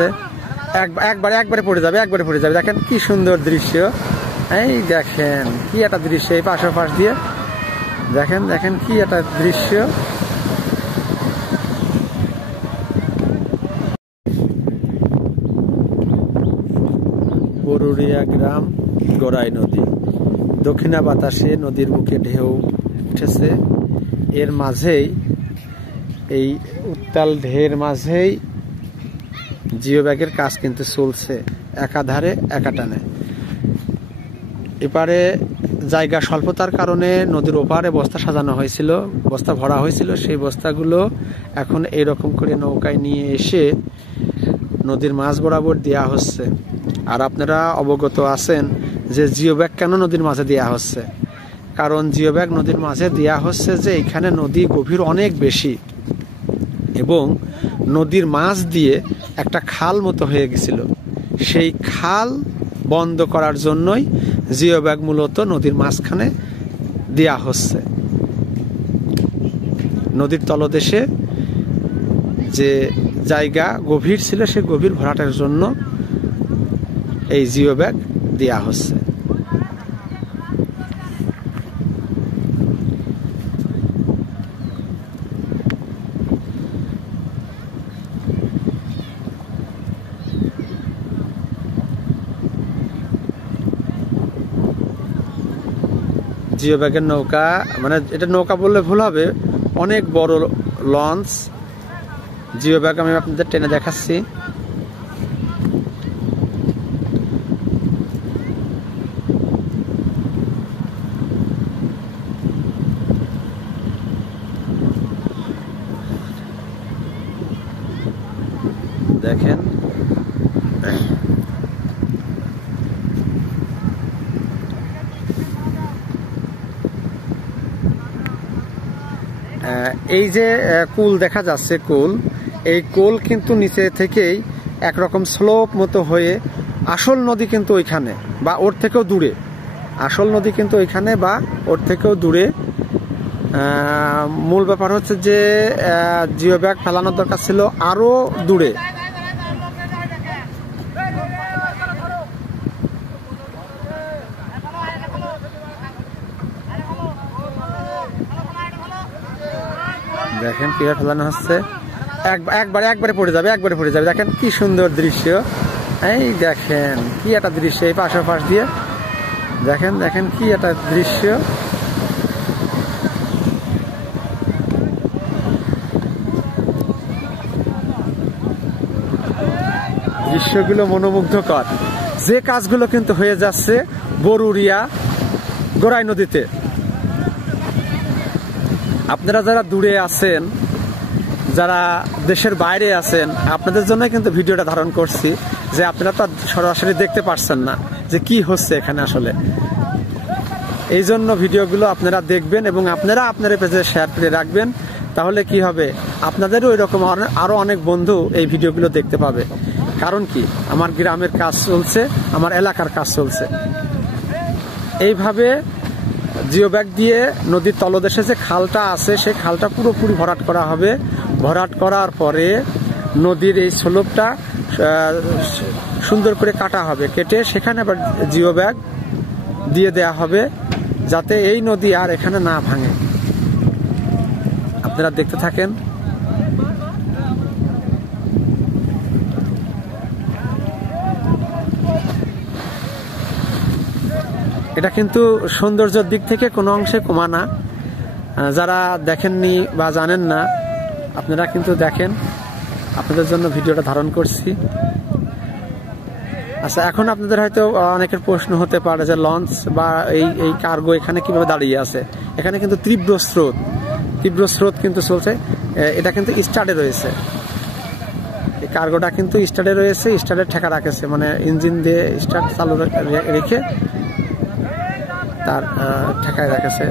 হচ্ছে, একবারে পড়ে যাবে, দেখেন কি সুন্দর দৃশ্য। এই দেখেন কি একটা দৃশ্য, এই পাশ দিয়ে দেখেন কি একটা দৃশ্য। বরুড়িয়া গ্রাম, গড়াই নদী, দক্ষিণা বাতাসে নদীর বুকে ঢেউ উঠেছে। এর মাঝেই, এই উত্তাল ঢেউর মাঝেই জিও ব্যাগের কাজ কিন্তু চলছে, একাধারে একা টানে। এপারে জায়গা স্বল্পতার কারণে নদীর ওপারে বস্তা সাজানো হয়েছিল, বস্তা ভরা হয়েছিল, সেই বস্তাগুলো এখন এইরকম করে নৌকায় নিয়ে এসে নদীর মাঝ বরাবর দেওয়া হচ্ছে। আর আপনারা অবগত আছেন যে জিও ব্যাগ কেন নদীর মাঝে দেওয়া হচ্ছে। কারণ জিও ব্যাগ নদীর মাঝে দেওয়া হচ্ছে যে এখানে নদী গভীর অনেক বেশি, এবং নদীর মাঝ দিয়ে একটা খাল মতো হয়ে গেছিল। সেই খাল বন্ধ করার জন্যই জিও ব্যাগ মূলত নদীর মাঝখানে দেওয়া হচ্ছে। নদীর তলদেশে যে জায়গা গভীর ছিল, সেই গভীর ভরাটের জন্য এই জিও ব্যাগ দেওয়া হচ্ছে। জিও ব্যাগের নৌকা, মানে এটা নৌকা বললে ভুল হবে, অনেক বড় লঞ্চ। জিও ব্যাগ আমি আপনাদের টেনে দেখাচ্ছি। দেখেন এই যে কুল দেখা যাচ্ছে, এই কুল কিন্তু নিচে থেকেই একরকম স্লোপ মতো হয়ে আসল নদী কিন্তু ওইখানে বা ওর থেকেও দূরে, আসল নদী কিন্তু ওইখানে বা ওর থেকেও দূরে। মূল ব্যাপার হচ্ছে যে জিও ব্যাগ ফেলানোর দরকার ছিল আরো দূরে। দেখেন কিভাবে ফেলানো হচ্ছে, একবারে পড়ে যাবে, দেখেন কি সুন্দর দৃশ্য। এই দেখেন কি একটা দৃশ্য, এই পাশ দিয়ে দেখেন কি একটা দৃশ্য। দৃশ্যগুলো মনোমুগ্ধকর। যে কাজগুলো কিন্তু হয়ে যাচ্ছে বরুড়িয়া গড়াই নদীতে। আপনারা যারা দূরে আছেন, যারা দেশের বাইরে আছেন, আপনাদের জন্য কিন্তু ভিডিওটা ধারণ করছি, যে আপনারা তো সরাসরি দেখতে পারছেন না যে কি হচ্ছে এখানে আসলে। এই জন্য ভিডিওগুলো আপনারা দেখবেন এবং আপনারা আপনার পেজে শেয়ার করে রাখবেন। তাহলে কি হবে, আপনাদেরও এরকম আরো অনেক বন্ধু এই ভিডিওগুলো দেখতে পাবে। কারণ কি, আমার গ্রামের কাজ চলছে, আমার এলাকার কাজ চলছে। এইভাবে জিও ব্যাগ দিয়ে নদীর তলদেশে যে খালটা আছে, সেই খালটা পুরোপুরি ভরাট করা হবে। ভরাট করার পরে নদীর এই স্লোপটা সুন্দর করে কাটা হবে, কেটে সেখানে আবার জিও ব্যাগ দিয়ে দেয়া হবে, যাতে এই নদী আর এখানে না ভাঙে। আপনারা দেখতে থাকেন। এটা কিন্তু সৌন্দর্যের দিক থেকে কোনো অংশে কমা না। যারা দেখেননি বা জানেন না, আপনারা কিন্তু দেখেন, আপনাদের জন্য ভিডিওটা ধারণ করছি। আচ্ছা, এখন আপনাদের হয়তো অনেকের প্রশ্ন হতে পারে যে লঞ্চ বা এই কার্গো এখানে কিভাবে দাঁড়িয়ে আছে। এখানে কিন্তু তীব্র স্রোত কিন্তু চলছে। এটা কিন্তু স্টার্টে রয়েছে, এই কার্গোটা কিন্তু স্টার্টে রয়েছে, স্টার্টে ঠেকা রাখেছে, মানে ইঞ্জিন দিয়ে স্টার্ট চালু রেখে তার ঠেকায় রাখেছে।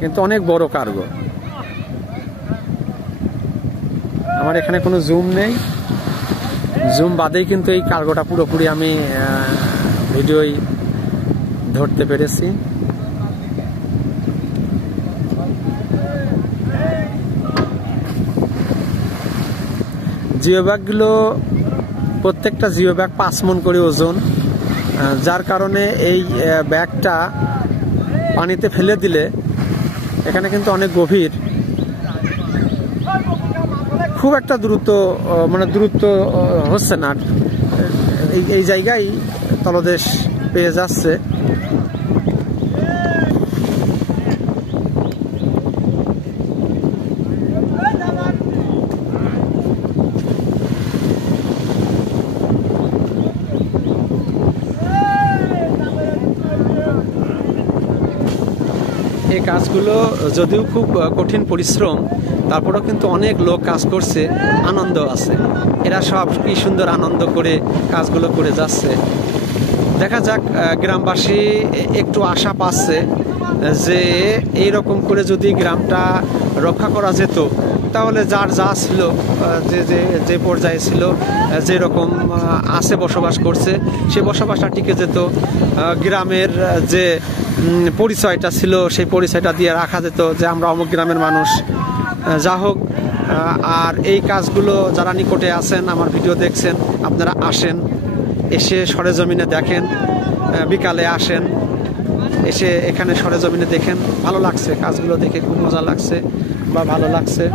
কিন্তু অনেক বড় কার্গো। আমার এখানে কোনো জুম নেই, জুম বাদেই কিন্তু এই কার্গোটা পুরোপুরি আমি ভিডিওই ধরতে পেরেছি। জিও ব্যাগগুলো প্রত্যেকটা জিও ব্যাগ 5 মণ করে ওজন, যার কারণে এই ব্যাগটা পানিতে ফেলে দিলে এখানে কিন্তু অনেক গভীর, খুব একটা দ্রুত হচ্ছে না, এই জায়গায় তলদেশ পেয়ে যাচ্ছে। এই কাজগুলো যদিও খুব কঠিন পরিশ্রম, তারপরেও কিন্তু অনেক লোক কাজ করছে, আনন্দ আছে। এরা সব কি সুন্দর আনন্দ করে কাজগুলো করে যাচ্ছে। দেখা যাক, গ্রামবাসী একটু আশা পাচ্ছে যে এইরকম করে যদি গ্রামটা রক্ষা করা যেত, তাহলে যার যা ছিল, যে পর্যায়ে ছিল, যেরকম আছে বসবাস করছে, সে বসবাসটা টিকে যেত। গ্রামের যে পরিচয়টা ছিল, সেই পরিচয়টা দিয়ে রাখা যেত যে আমরা অমুক গ্রামের মানুষ। যা হোক, আর এই কাজগুলো যারা নিকটে আছেন, আমার ভিডিও দেখছেন, আপনারা আসেন, এসে সরেজমিনে দেখেন, বিকালে আসেন, এসে এখানে সরেজমিনে দেখেন। ভালো লাগছে, কাজগুলো দেখে খুব মজা লাগছে বা ভালো লাগছে।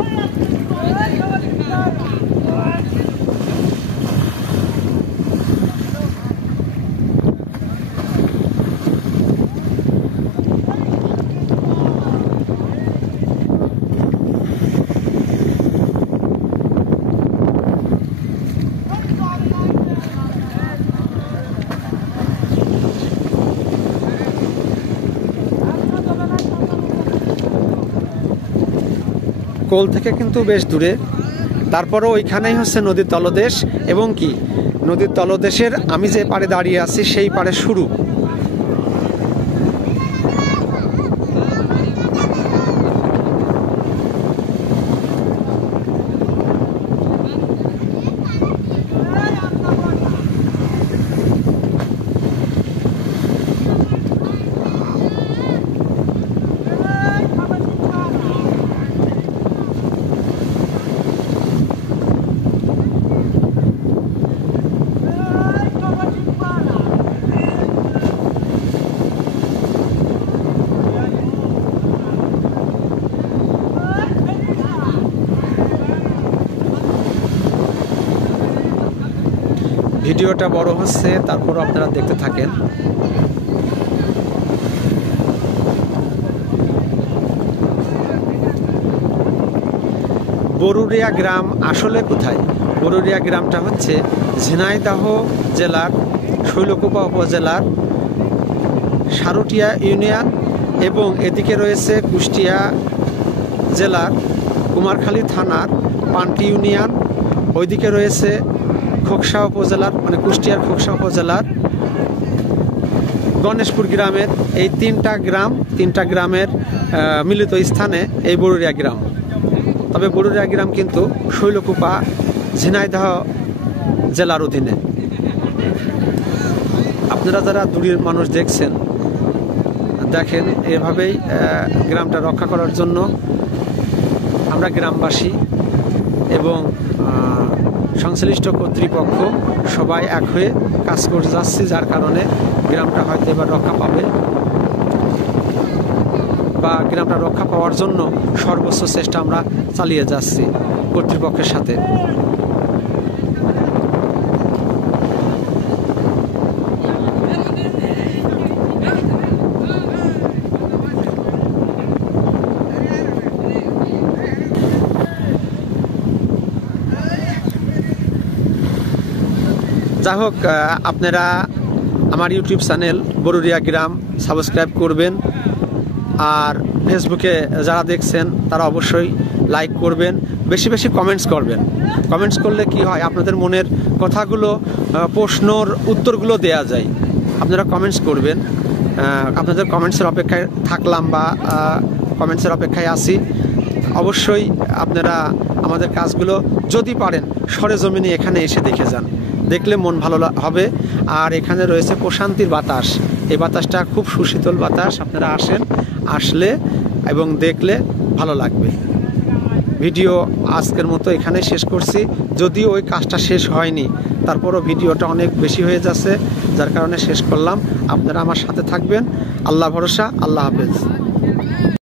কোল থেকে কিন্তু বেশ দূরে, তারপরও ওইখানেই হচ্ছে নদীর তলদেশ, এবং কি নদীর তলদেশের আমি যে পাড়ে দাঁড়িয়ে আছি সেই পাড়ে শুরু। ভিডিওটা বড় হচ্ছে, তারপর আপনারা দেখতে থাকেন। বরুড়িয়া গ্রাম আসলে কোথায়? বরুড়িয়া গ্রামটা হচ্ছে ঝিনাইদহ জেলার শৈলকুপা উপজেলার সারুটিয়া ইউনিয়ন, এবং এদিকে রয়েছে কুষ্টিয়া জেলার কুমারখালী থানার পান্টি ইউনিয়ন, ওইদিকে রয়েছে খোকসা উপজেলার কুষ্টিয়ার খোকসা উপজেলার গণেশপুর গ্রামের। এই তিনটা গ্রামের মিলিত স্থানে এই বরুড়িয়া গ্রাম। তবে বরুড়িয়া গ্রাম কিন্তু শৈলকুপা ঝিনাইদহ জেলার অধীনে। আপনারা যারা দূরের মানুষ দেখছেন, দেখেন এভাবেই গ্রামটা রক্ষা করার জন্য আমরা গ্রামবাসী এবং সংশ্লিষ্ট কর্তৃপক্ষ সবাই এক হয়ে কাজ করে যাচ্ছি, যার কারণে গ্রামটা হয়তো এবার রক্ষা পাবে, বা গ্রামটা রক্ষা পাওয়ার জন্য সর্বোচ্চ চেষ্টা আমরা চালিয়ে যাচ্ছি কর্তৃপক্ষের সাথে। যা হোক, আপনারা আমার ইউটিউব চ্যানেল বরুড়িয়া গ্রাম সাবস্ক্রাইব করবেন, আর ফেসবুকে যারা দেখছেন তারা অবশ্যই লাইক করবেন, বেশি বেশি কমেন্টস করবেন। কমেন্টস করলে কি হয়, আপনাদের মনের কথাগুলো, প্রশ্নর উত্তরগুলো দেয়া যায়। আপনারা কমেন্টস করবেন, আপনাদের কমেন্টসের অপেক্ষায় থাকলাম বা কমেন্টসের অপেক্ষায় আছি। অবশ্যই আপনারা আমাদের কাজগুলো যদি পারেন সরেজমিনে এখানে এসে দেখে যান, দেখলে মন ভালো হবে। আর এখানে রয়েছে প্রশান্তির বাতাস, এই বাতাসটা খুব সুশীতল বাতাস। আপনারা আসেন, আসলে এবং দেখলে ভালো লাগবে। ভিডিও আজকের মতো এখানে শেষ করছি। যদিও ওই কাজটা শেষ হয়নি, তারপরও ভিডিওটা অনেক বেশি হয়ে যাচ্ছে, যার কারণে শেষ করলাম। আপনারা আমার সাথে থাকবেন। আল্লাহ ভরসা। আল্লাহ হাফেজ।